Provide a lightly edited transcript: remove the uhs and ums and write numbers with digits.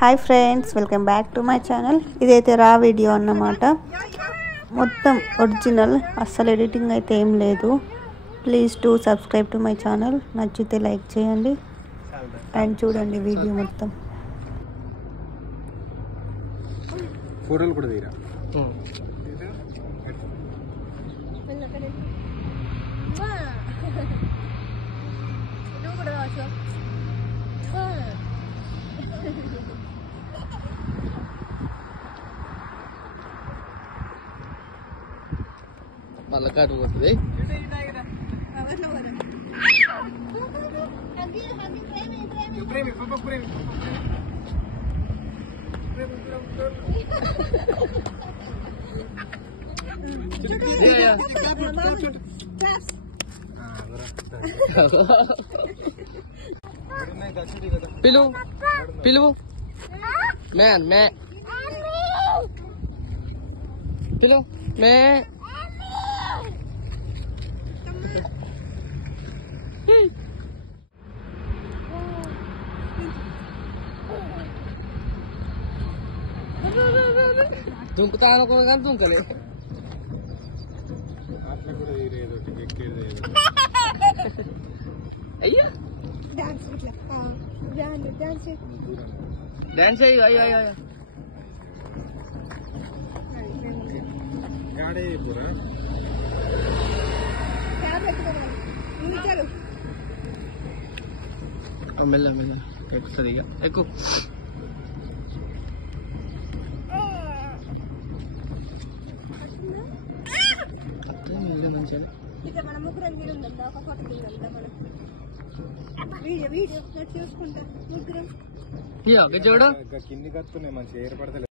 Hi friends, welcome back to my channel. ఇదైతే రా video అన్నమాట. మొత్తం ఒరిజినల్, అస్సలు ఎడిటింగ్ అయితే ఏం లేదు. Please to subscribe to my channel. నచ్చితే లైక్ చేయండి అండ్ చూడండి వీడియో మొత్తం. ఫోటోలు కూడా తీరా. మళ్ళీ కాటు పోతుంది. పిలువు పిలువు మ్యాన్ మే పిలువు మే దుంకుతా అనుకున్నా కానీ దుంకలే. అయ్యో డాన్స్ అయ్యో అయ్యో అయ్యో మెల్ల మెల్ల ఎక్కుతుంది. ఇక ఎక్కువ మంచిగా చూడు కింది కత్తున్నాయి మంచిగా ఏర్పడతలేదు.